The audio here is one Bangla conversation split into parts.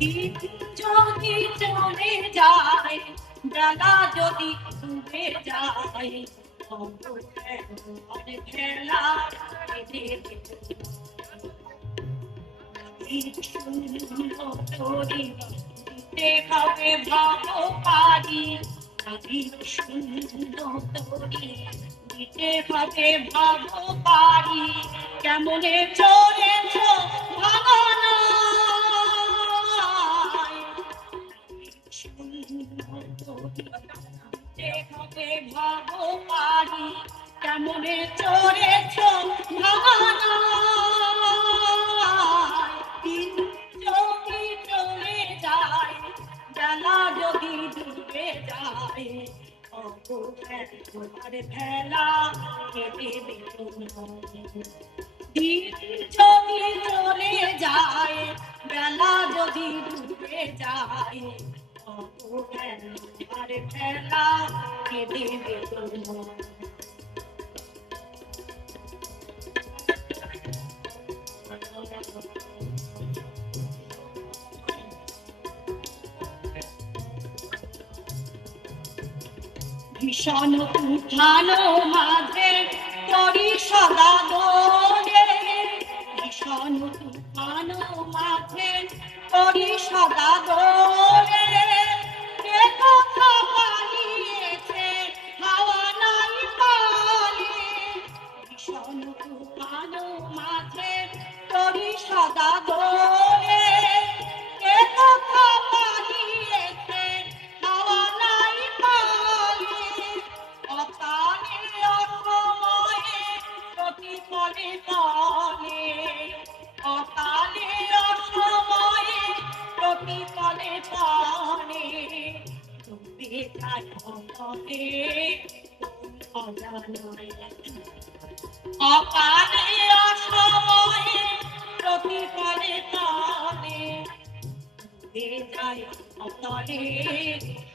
দিন যদি চলে যায়, বেলা যদি ডুবে যায়, খেলা দিতে হবে ভাবো পারি, দিতে হবে ভাবো পারি, কেমনে চলেছ ভাবনা হবে ভাবো পারি, কেমনে চলেছ ভাবনা দিন যদি চলে যায়, বেলা যদি ডুবে যায়, ভেলা কেটে দিন যদি চলে যায়, বেলা যদি ডুবে যায়, ভেলা কেটে ভীষণ তুফান মাঝে তরি সদা দোলে, ভীষণ তুফান মাঝে তরি সদা দোলে, কে কথা পালিয়েছে হাওয়া নাই পালে, ভীষণ তুফান মাঝে তরি সদা দোলে, কে কথা পালিয়েছে হাওয়া নাই পালে, অকালে অসময়ে প্রতিফলে তলে, অকালে অসময়ে প্রতিফলে তলে, ডুবে যায় অন্তরে অজানায়, অকালে অসময়ে প্রতিফলে তলে, ডুবে যায় অন্তরে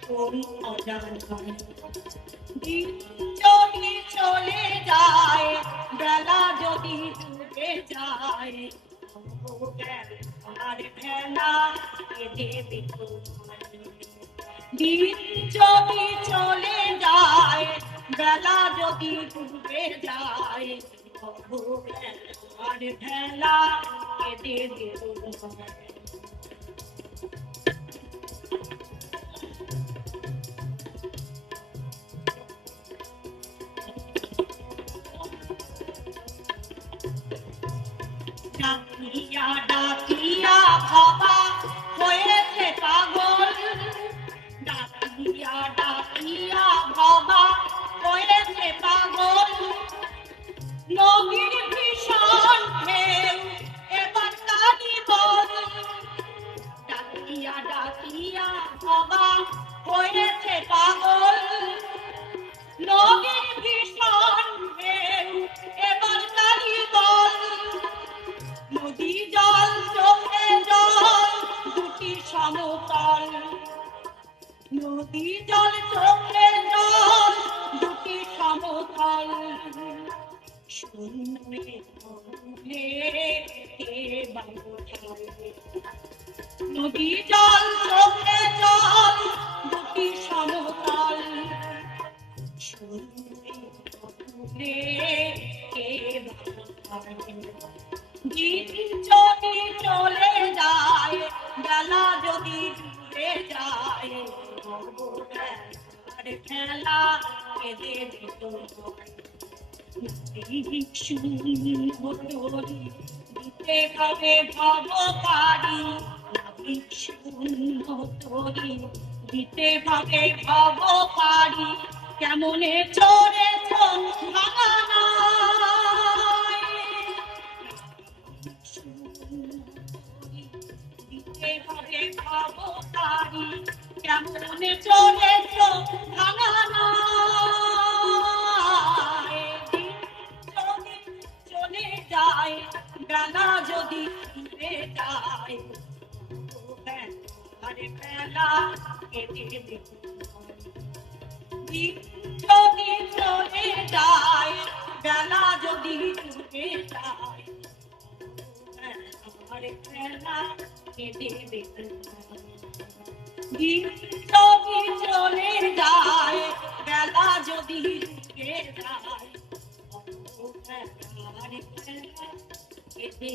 কোন অজানায়, দিন যদি চলে যায়, বেলা যদি ডুবে যায়, আর ভেলা দেবে দিন যদি চলে যায়, বেলা যদি ডুবে যায়, আর ভেলা দেবে ডাকিয়া ডাকিয়া ভাবা হয়েছে পাগল, ডাকিয়া ডাকিয়া ভাবা হয়েছে পাগল, নদীর ভীষণ ঢেউ এবার তারি বল, ডাকিয়া ডাকিয়া ভাবা হয়েছে পাগল, নদীর ভীষণ ঢেউ এবার তারি বল, নদী জল চোখে জল দুটি সমতল, নদী জল চোখে জল দুটি সমতল, শূন্যে নদী জল চোখে জল দুটি সমতল, শূন্যে দিন যদি চলে যায়, বেলা যদি ডুবে যায়, আর খেলা কেঁদে দিতে হবে ভব পারি, দিতে হবে ভব পারি, কেমনে চড়েছ ভাঙানা হবে ভাব পারি, কেমনে চলেছ ভাঙানা যদি চলে যায়, বেলা যদি ডুবে যায়, আরে বেলা কেটে যদি চলে যায়, বেলা যদি ডুবে যায়, আর খেলা কেটে দিন যদি চলে যায় বেলা যদি ঢুকে যায় খেলা কেটে